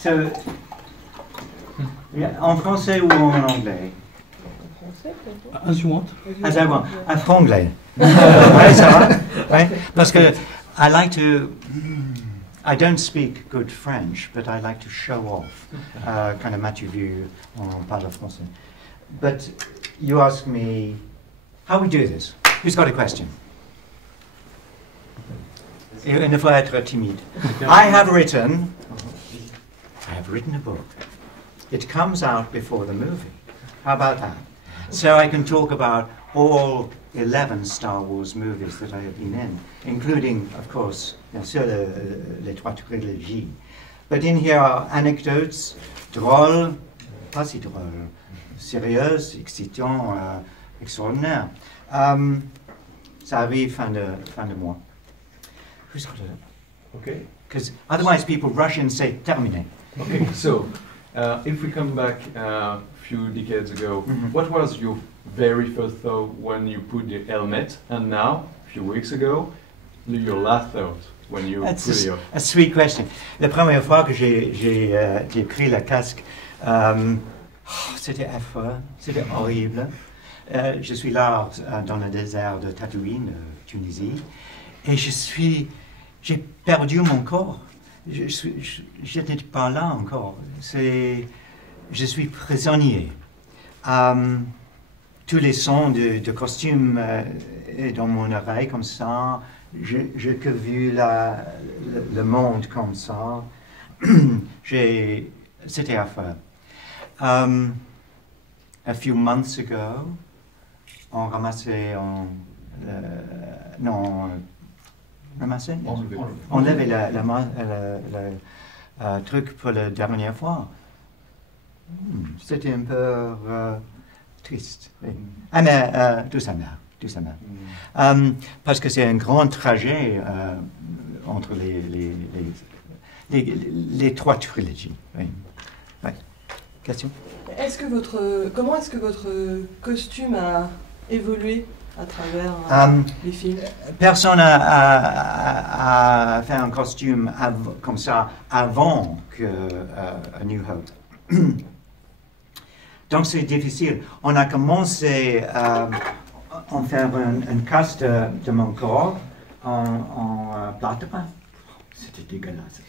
So, en français ou en anglais? As you want. As I want. En franglais. Ouais, ça va? Ouais, parce que I like to... I don't speak good French, but I like to show off. Kind of Mathieu vu, on parle français. But you ask me, how we do this? Who's got a question? Il ne faut être timide. I have written a book. It comes out before the movie. How about that? So I can talk about all 11 Star Wars movies that I have been in, including, of course, bien sûr, les trois trilogies. But in here are anecdotes, drôles, pas si drôles, sérieuses, excitants, extraordinaires. Ça arrive fin de mois. Who's got it? Okay. Because otherwise people rush and say, terminé. Okay, so if we come back a few decades ago, what was your very first thought when you put the helmet, and now, a few weeks ago, your last thought when you That's put your... a sweet question. La première fois que j'ai pris le casque, c'était affreux, c'était horrible. Je suis là dans le désert de Tatooine, Tunisie, et j'ai perdu mon corps. Je n'étais pas là encore. Je suis prisonnier. Tous les sons de costumes dans mon oreille comme ça. J'ai que vu le monde comme ça. C'était affreux. A few months ago, on ramassait ramasser? Enlever le truc pour la dernière fois. C'était un peu triste. Oui. Ah mais tout ça va. Parce que c'est un grand trajet entre les trois trilogies. Oui. Ouais. Question? Comment est-ce que votre costume a évolué à travers les films? Personne a fait un costume comme ça avant que A New Hope. Donc c'est difficile. On a commencé à faire un casque de mon corps en plâtre. C'était dégueulasse.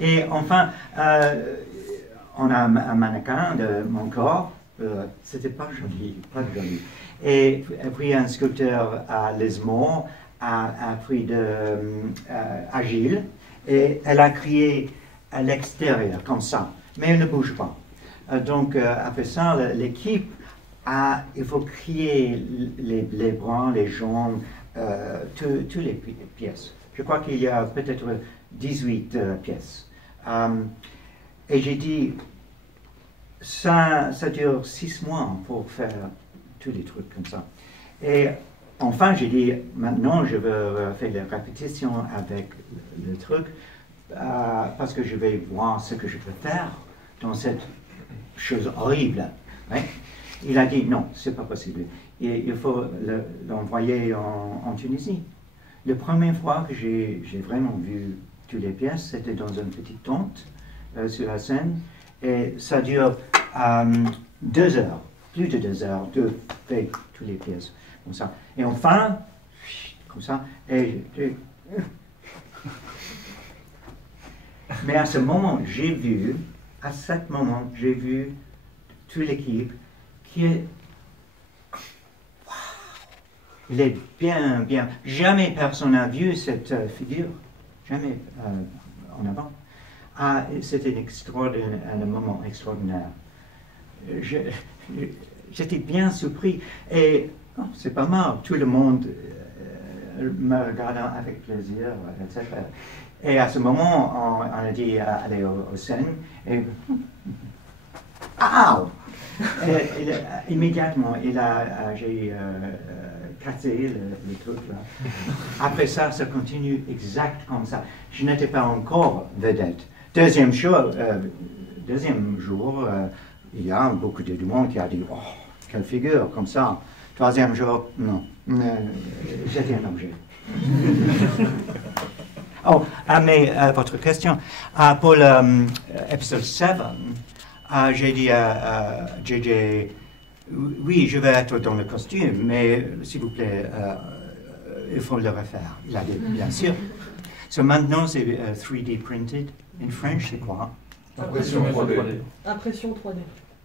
Et enfin, on a un mannequin de mon corps. C'était pas joli. Et puis un sculpteur à Lismore a pris Agile et elle a créé à l'extérieur comme ça, mais elle ne bouge pas. Donc après ça, l'équipe il faut créer les bras, les jambes, toutes les pièces. Je crois qu'il y a peut-être 18 pièces. Et j'ai dit, ça dure 6 mois pour faire tous les trucs comme ça. Et enfin, j'ai dit, maintenant, je veux faire la répétition avec le truc, parce que je vais voir ce que je peux faire dans cette chose horrible. Ouais. Il a dit, non, c'est pas possible. Il faut l'envoyer en Tunisie. La première fois que j'ai vraiment vu toutes les pièces, c'était dans une petite tente sur la Seine. Et ça dure 2 heures, plus de 2 heures, de faire toutes les pièces, comme ça. Et enfin, comme ça, mais à ce moment, j'ai vu toute l'équipe qui est... Wow, il est bien. Jamais personne n'a vu cette figure, jamais en avant. C'était un moment extraordinaire. J'étais bien surpris et c'est pas mal, tout le monde me regardant avec plaisir, etc. Et à ce moment, on a dit aller au scène et immédiatement, j'ai cassé le truc là. Après ça, ça continue exact comme ça. Je n'étais pas encore vedette. Deuxième jour, il y a beaucoup de monde qui a dit, oh, quelle figure, comme ça. Troisième jour, non, j'étais un objet. Oh, mais votre question. Pour l'épisode 7, j'ai dit à JJ, oui, je vais être dans le costume, mais s'il vous plaît, il faut le refaire. Il a dit, bien sûr. So maintenant, c'est 3D printed. In French, c'est quoi? Impression 3D. Impression 3D.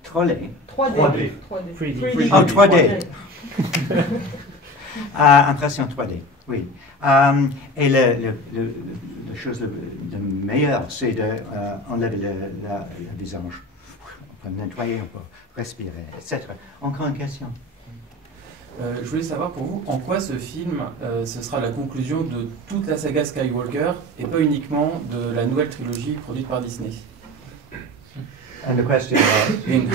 3D. 3D. 3D. Oh, 3D. Impression 3D, oui. Et la chose la meilleure, c'est d'enlever le visage. On peut nettoyer, on peut respirer, etc. Encore une question? Je voulais savoir pour vous, en quoi ce film, ce sera la conclusion de toute la saga Skywalker et pas uniquement de la nouvelle trilogie produite par Disney. And the question in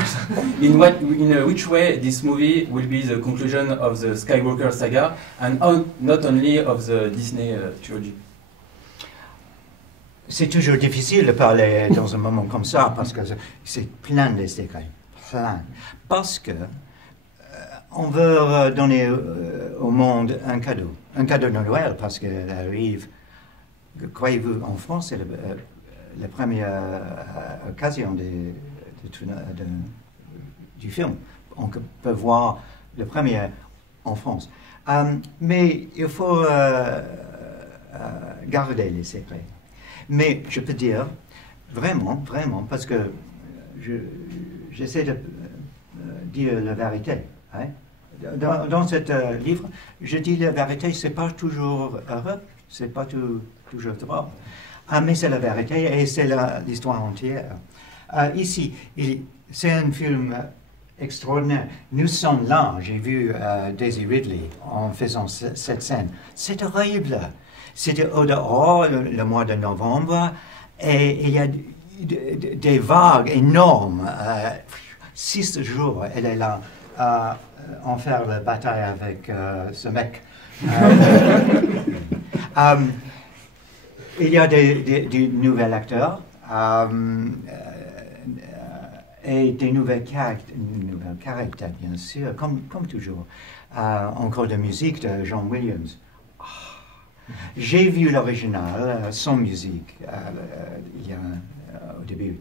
which way this movie will be the conclusion of the Skywalker saga and not only of the Disney trilogy? C'est toujours difficile de parler dans un moment comme ça parce que c'est plein de secrets, plein. Parce que on veut donner au monde un cadeau de Noël parce qu'elle arrive. Croyez-vous, en France, c'est la première occasion du film. On peut voir le premier en France. Mais il faut garder les secrets. Mais je peux dire, vraiment, parce que j'essaie de dire la vérité. Hein? Dans ce livre, je dis la vérité, c'est pas toujours heureux, c'est pas toujours drôle. Mais c'est la vérité et c'est l'histoire entière. Ici, c'est un film extraordinaire. Nous sommes là, j'ai vu Daisy Ridley en faisant cette scène. C'est horrible. C'était au dehors le mois de novembre et il y a des vagues énormes. 6 jours, elle est là en faire la bataille avec ce mec. Il y a des nouveaux acteurs et des nouvelles caractères, bien sûr, comme toujours. Encore de musique de John Williams. J'ai vu l'original, sans musique, il y a au début.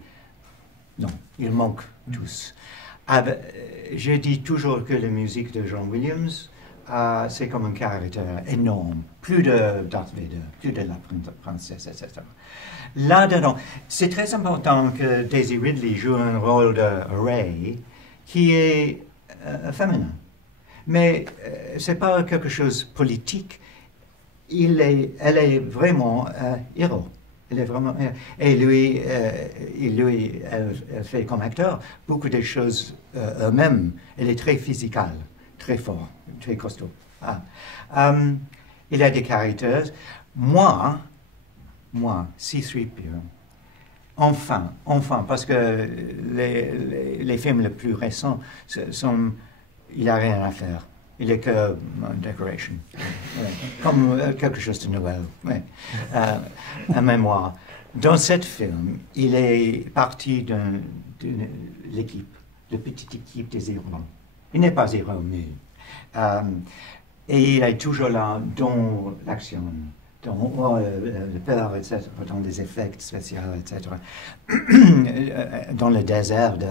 Non, il manque tous. Je dis toujours que la musique de John Williams, c'est comme un caractère énorme. Plus de Darth Vader, plus de la princesse, etc. Là-dedans, c'est très important que Daisy Ridley joue un rôle de Rey qui est féminin. Mais ce n'est pas quelque chose de politique. Elle est vraiment héros. Elle est vraiment, et lui, elle fait comme acteur beaucoup de choses elle-même. Elle est très physicale, très fort, très costaud. Il a des caractères. Moi, C-3PO, enfin, parce que les films les plus récents, il n'a rien à faire. Il est que decoration, comme quelque chose de Noël, un mémoire. Dans ce film, il est parti de l'équipe, de petite équipe des héros. Il n'est pas héros, mais et il est toujours là dans l'action, dans le peur, etc., dans les effets spéciaux, etc. Dans le désert de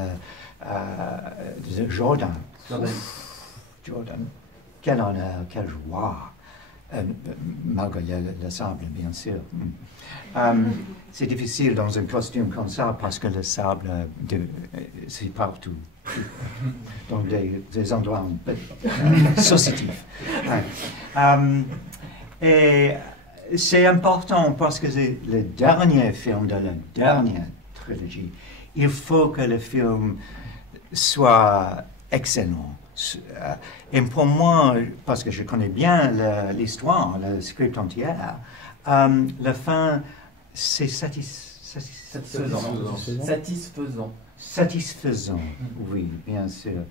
Jordan. Jordan, quel honneur, quelle joie, malgré le sable, bien sûr. C'est difficile dans un costume comme ça parce que le sable, c'est partout, dans des endroits sensitifs. Et c'est important parce que c'est le dernier film de la dernière trilogie. Il faut que le film soit excellent. Et pour moi, parce que je connais bien l'histoire, le script entier, la fin, c'est satisfaisant, oui, bien sûr.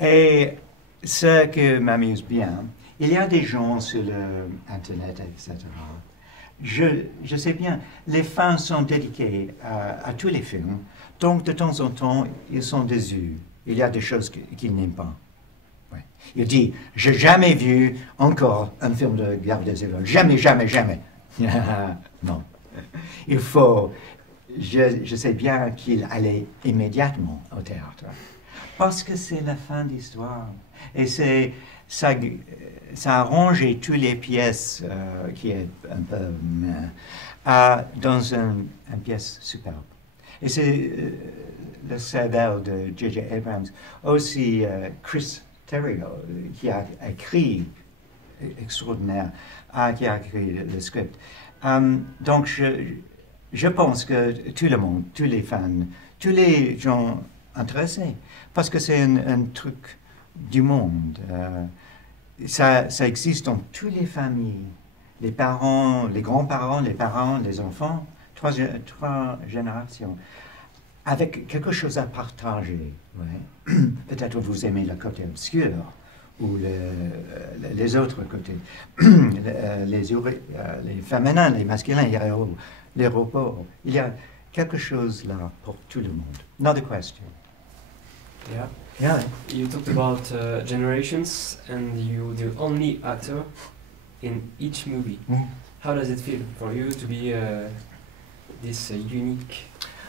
Et ce qui m'amuse bien, il y a des gens sur Internet, etc. Je sais bien, les fins sont dédiées à tous les films, donc de temps en temps, ils sont déçus. Il y a des choses qu'ils n'aiment pas. Il dit, j'ai jamais vu encore un film de Guerre des Étoiles. Jamais. Non. Il faut... Je sais bien qu'il allait immédiatement au théâtre. Parce que c'est la fin d'histoire. Et ça a arrangé toutes les pièces qui est un peu... dans une pièce superbe. Et c'est le cerveau de J.J. Abrams. Aussi Chris Terrio, qui a écrit extraordinaire, qui a écrit le script. Donc je pense que tout le monde, tous les fans, tous les gens intéressés, parce que c'est un truc du monde. Ça existe dans toutes les familles, les parents, les grands-parents, les parents, les enfants, trois générations, avec quelque chose à partager. Ouais. Peut-être vous aimez le côté obscur ou les autres côtés, les féminins, les masculins, les robots. Il y a quelque chose là pour tout le monde. Another question. Yeah. Yeah. You talked about generations, and you're the only actor in each movie. Mm. How does it feel for you to be this unique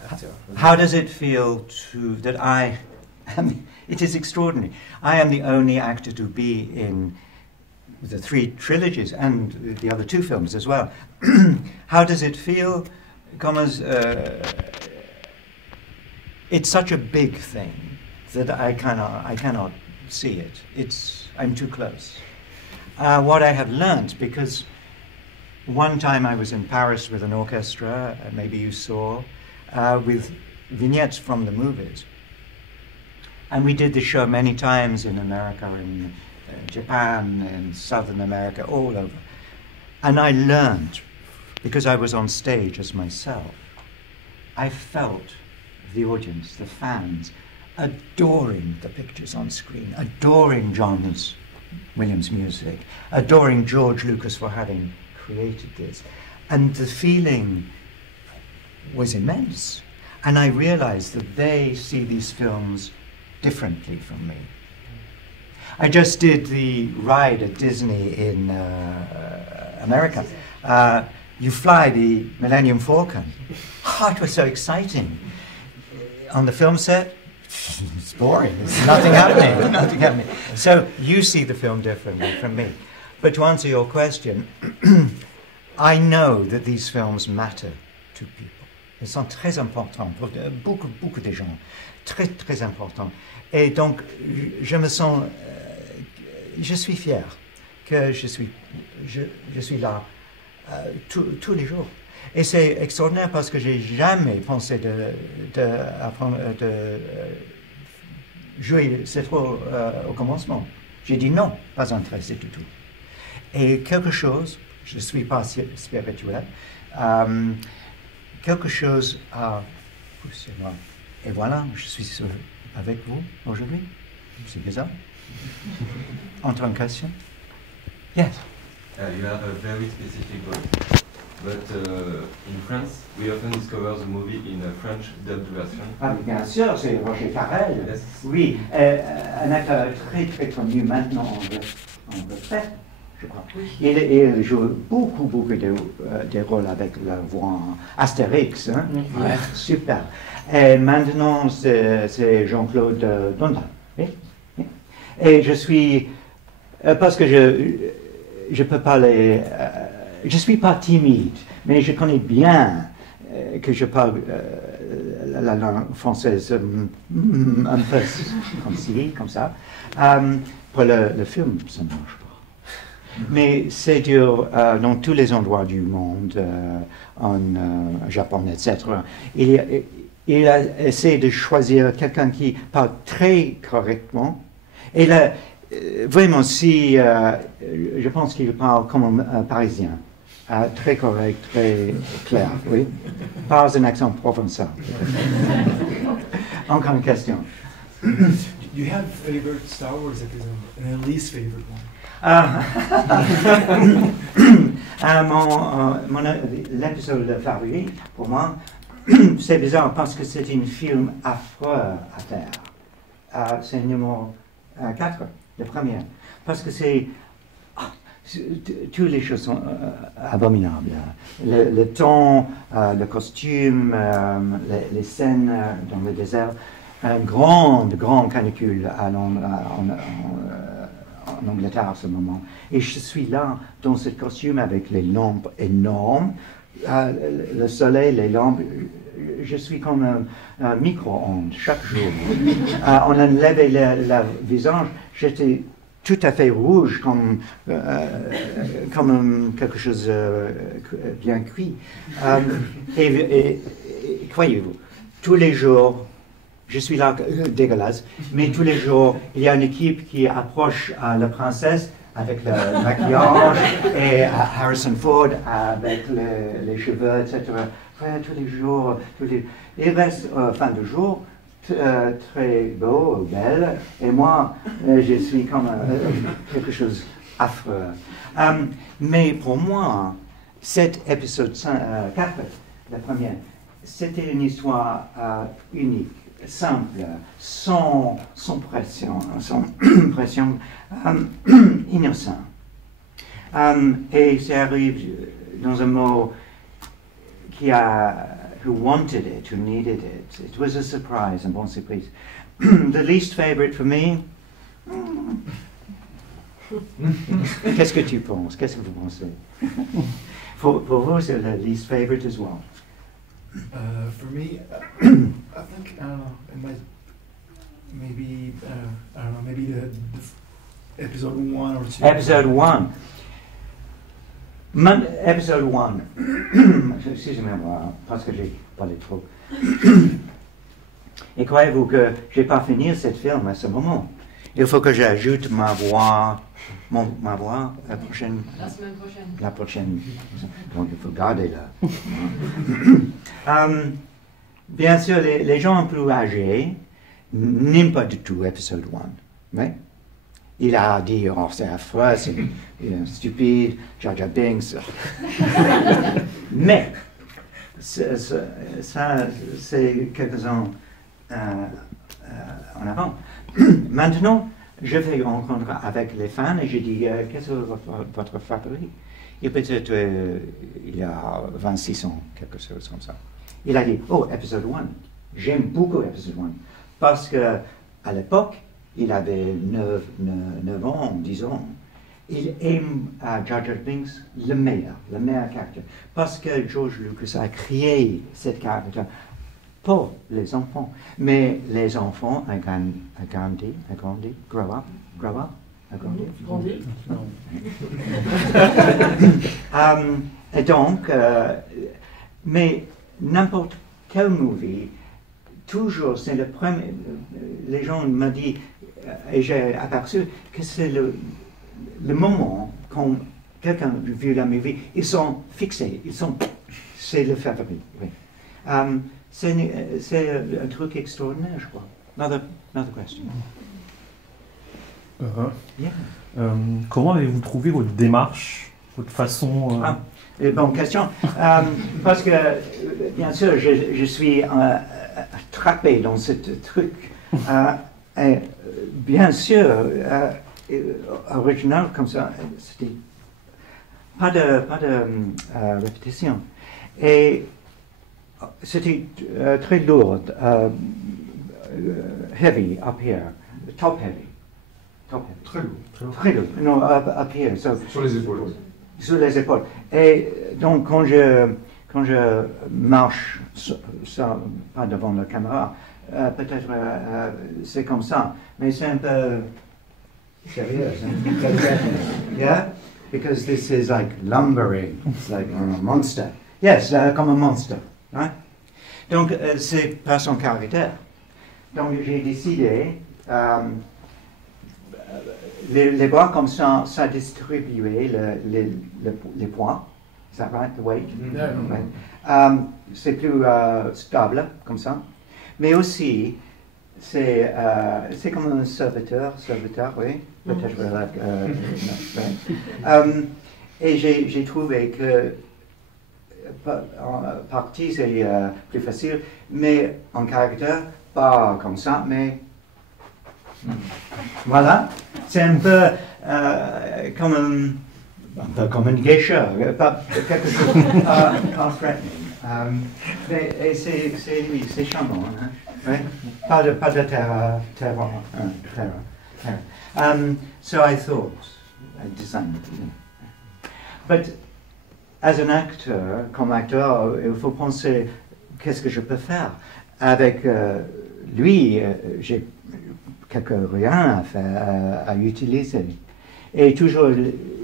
actor? How does it feel that I am, it is extraordinary. I am the only actor to be in the 3 trilogies and the other 2 films as well. How does it feel? It's such a big thing that I cannot see it. I'm too close. What I have learned, because one time I was in Paris with an orchestra, maybe you saw, with vignettes from the movies. And we did the show many times in America, in Japan, in Southern America, all over. And I learned, because I was on stage as myself, I felt the audience, the fans, adoring the pictures on screen, adoring John Williams' music, adoring George Lucas for having created this. And the feeling was immense. And I realized that they see these films differently from me. I just did the ride at Disney in America. You fly the Millennium Falcon. Oh, it was so exciting. On the film set, it's boring. There's nothing happening. Nothing happening. So you see the film differently from me. But to answer your question, I know that these films matter to people. Ils sont très importants pour beaucoup de gens. Très, très importants. Et donc, je me sens... je suis fier que je suis là tous les jours. Et c'est extraordinaire parce que j'ai jamais pensé de jouer cette rôle au commencement. J'ai dit non, pas intéressé du tout. Et quelque chose, je ne suis pas spirituel, quelque chose a poussé moi. Et voilà, je suis avec vous aujourd'hui. C'est bizarre. Entre en question? Yes. You have a very specific voice. But in France, we often discover the movie in a French dubbed version. Ah, bien sûr, c'est Roger Farrell. Yes. Oui, un acteur très très connu maintenant en retraite, je crois. Il joue beaucoup de rôles avec la voix Astérix. Hein? Ouais, super. Et maintenant, c'est Jean-Claude Donda. Oui? Et je suis... parce que je peux parler... je ne suis pas timide, mais je connais bien que je parle la langue française un peu comme ci, comme ça. Pour le film, ça ne marche pas. Mais c'est dur dans tous les endroits du monde, en Japon, etc. Il a essayé de choisir quelqu'un qui parle très correctement. Et là, vraiment, si je pense qu'il parle comme un Parisien, très correct, très clair, oui, pas un accent provençal. Encore une question. Do you have a favorite Star Wars episode and a least favorite one? L'épisode favori, pour moi, c'est bizarre parce que c'est un film affreux à faire. C'est le numéro 4, le premier. Parce que toutes les choses sont abominables. Le ton, le costume, les scènes dans le désert. Une grande canicule en Angleterre à ce moment. Et je suis là dans ce costume avec les lampes énormes, le soleil, les lampes. Je suis comme un micro-ondes chaque jour. On enlevait le visage, j'étais tout à fait rouge, comme quelque chose bien cuit. Et croyez-vous, tous les jours, je suis là, dégueulasse, mais tous les jours, il y a une équipe qui approche la princesse avec le maquillage et Harrison Ford avec les cheveux, etc. Ouais, tous les jours, il reste fin de jour très beau, belle, et moi, je suis comme quelque chose affreux. Mais pour moi, cet épisode 4, la première, c'était une histoire unique, simple, sans pression, innocent. Et ça arrive dans un mot who wanted it, who needed it. It was a surprise, un bon surprise. The least favorite for me. Qu'est-ce que tu penses? Qu'est-ce que vous pensez? For vous, c'est le least favorite as well. For me, I think I don't know. It might maybe I don't know. Maybe the episode 1 or 2. Episode 1. Episode 1. Excusez-moi, parce que j'ai parlé trop. Et croyez-vous que je n'ai pas fini ce film à ce moment? Il faut que j'ajoute ma voix la semaine prochaine. La prochaine. Donc il faut garder là. Bien sûr, les gens plus âgés n'aiment pas du tout épisode 1. Mais il a dit, oh, c'est affreux, c'est stupide, Jar Jar Binks. Mais, ça, c'est quelques-uns en avant. Maintenant, je vais rencontrer avec les fans et je dis, qu'est-ce que votre favori? Et peut-être, il y a 26 ans, quelque chose comme ça. Il a dit, oh, épisode 1. J'aime beaucoup épisode 1. Parce que, à l'époque, il avait 9 ans, 10 ans. Il aime Jar Jar Binks le meilleur caractère. Parce que George Lucas a créé cette caractère pour les enfants. Mais les enfants ont grandi, grow up, agrandi. Et donc, mais n'importe quel movie, toujours, c'est le premier. Les gens m'ont dit, et j'ai aperçu que c'est le moment quand quelqu'un a vu la movie, ils sont fixés, c'est le favori. Oui. C'est un truc extraordinaire, je crois. Another question. Yeah. Comment avez-vous trouvé votre démarche, votre façon Bonne question. Parce que, bien sûr, je suis attrapé dans ce truc. Et, bien sûr, original comme ça, c'était pas de répétition. Et c'était très lourd, heavy up here, top heavy. Très lourd. Très lourd. Non, up here. So, sur les épaules. Sur les épaules. Et donc, quand je marche, pas devant la caméra, peut-être c'est comme ça, mais c'est un peu sérieux. Yeah? Because this is like lumbering, it's like a monster. Yes, comme un monstre. Right? Donc, c'est pas son caractère. Donc, j'ai décidé, les bras comme ça distribuer les poids. Is that right, the weight? Yeah. Right. C'est plus stable, comme ça. Mais aussi, c'est comme un serviteur, oui. Peut-être et j'ai trouvé que en partie c'est plus facile, mais en caractère, pas comme ça, mais voilà. C'est un peu comme un peu comme une geisha, pas quelque chose pas threatening. Mais c'est lui, c'est charmant. Hein? Right? Pas de terror. So I thought, I designed it. But as an actor, comme acteur, il faut penser qu'est-ce que je peux faire. Avec lui, j'ai rien à faire, à utiliser. Et toujours,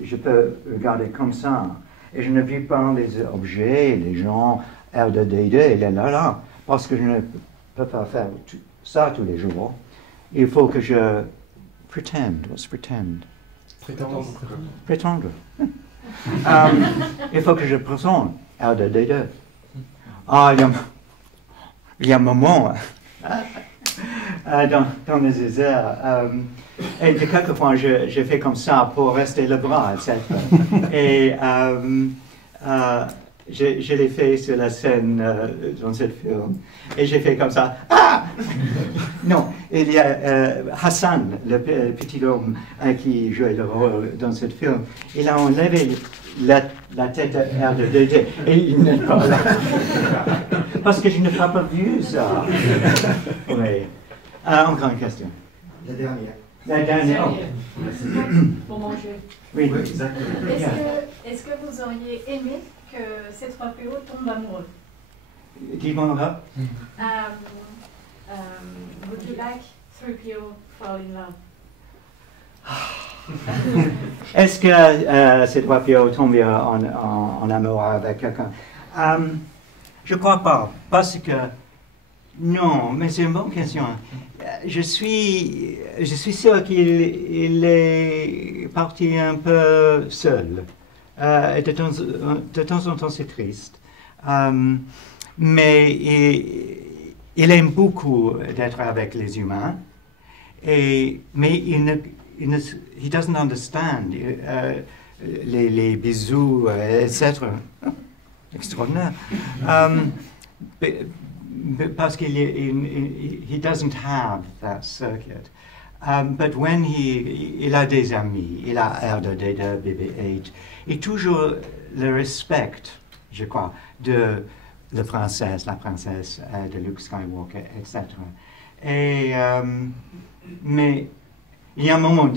je peux regarder comme ça. Et je ne vis pas les objets, les gens, R2D2, il est là, parce que je ne peux pas faire ça tous les jours. Il faut que je pretend. What's pretend? Prétendre. Il faut que je présente R2D2. Ah, il y a un moment dans mes exercices. Et de quelquefois, je fais comme ça pour rester le bras, etc. Et je l'ai fait sur la scène dans ce film. Et j'ai fait comme ça. Ah! Non, il y a Hassan, le petit homme qui jouait le rôle dans ce film. Il a enlevé la tête de R2D2 et il n'est pas là. Parce que je n'ai pas vu ça. Oui. Encore une question. La dernière. La dernière. Pour manger. Oui, exactement. Est-ce que vous auriez aimé que C3PO tombe amoureux? Dis-moi là. Would you like 3PO fall in love? Est-ce que C3PO tombe en amour avec quelqu'un? Je ne crois pas, parce que non, mais c'est une bonne question. Je suis sûr qu'il est parti un peu seul. Et de temps en temps, c'est triste. Mais il aime beaucoup d'être avec les humains. Mais he doesn't understand les bisous, etc. Extraordinaire. Parce qu'il he doesn't have that circuit. But when il a des amis, il a R2D2, BB-8, et toujours le respect, je crois, de la princesse de Luke Skywalker, etc. Et, mais il y a un moment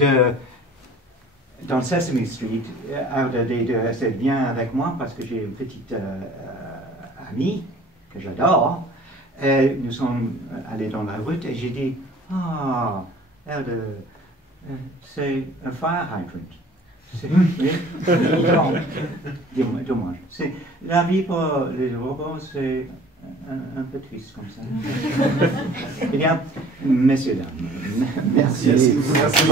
dans Sesame Street, R2D2 c'est bien avec moi parce que j'ai une petite amie que j'adore. Et nous sommes allés dans la route et j'ai dit, c'est un fire hydrant. Dommage. La vie pour les robots, c'est un peu triste comme ça. Eh bien, messieurs, dames, merci. Merci.